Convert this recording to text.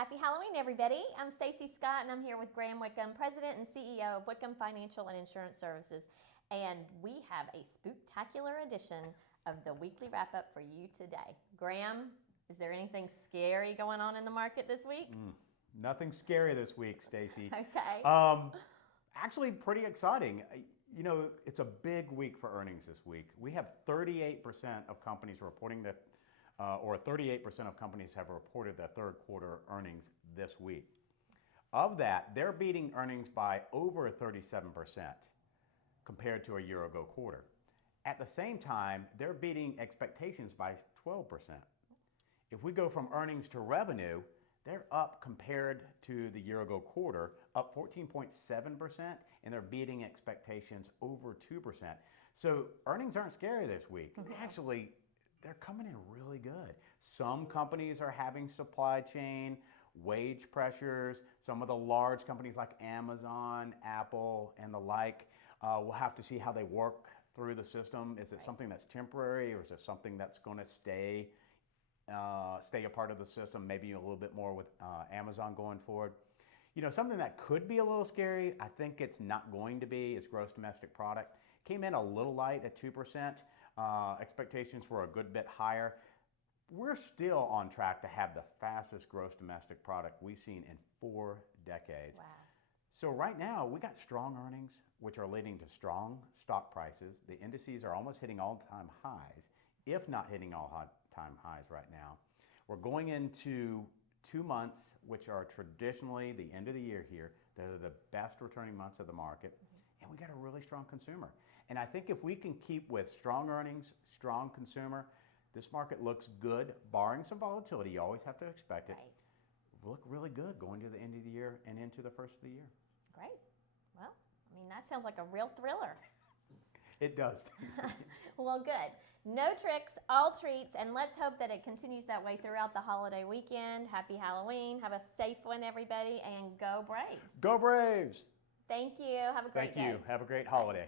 Happy Halloween, everybody. I'm Stacy Scott, and I'm here with Graham Wickham, President and CEO of Wickham Financial and Insurance Services. And we have a spooktacular edition of the weekly wrap-up for you today. Graham, is there anything scary going on in the market this week? Nothing scary this week, Stacy. Okay. Actually, pretty exciting. You know, it's a big week for earnings this week. We have 38% of companies reporting that, or 38% of companies have reported their third quarter earnings this week. Of that, they're beating earnings by over 37% compared to a year ago quarter. At the same time, they're beating expectations by 12%. If we go from earnings to revenue, they're up compared to the year ago quarter, up 14.7%, and they're beating expectations over 2%. So earnings aren't scary this week. Actually, they're coming in really good. Some companies are having supply chain, wage pressures. Some of the large companies like Amazon, Apple, and the like, we'll have to see how they work through the system. Is it something that's temporary, or is it something that's going to stay a part of the system, maybe a little bit more with Amazon going forward? You know, something that could be a little scary, I think it's not going to be, is gross domestic product. Came in a little light at 2%. Expectations were a good bit higher. We're still on track to have the fastest gross domestic product we've seen in 4 decades. Wow. So right now, we got strong earnings, which are leading to strong stock prices. The indices are almost hitting all-time highs, if not hitting all-time highs right now. We're going into 2 months, which are traditionally the end of the year here. They're the best returning months of the market. And we got a really strong consumer. And I think if we can keep with strong earnings, strong consumer, this market looks good, barring some volatility. You always have to expect it. Right. Look really good going to the end of the year and into the first of the year. Great. Well, I mean, that sounds like a real thriller. It does. Well, good. No tricks, all treats, and let's hope that it continues that way throughout the holiday weekend. Happy Halloween. Have a safe one, everybody, and go Braves. Go Braves! Thank you. Have a great day. Thank you. Have a great holiday.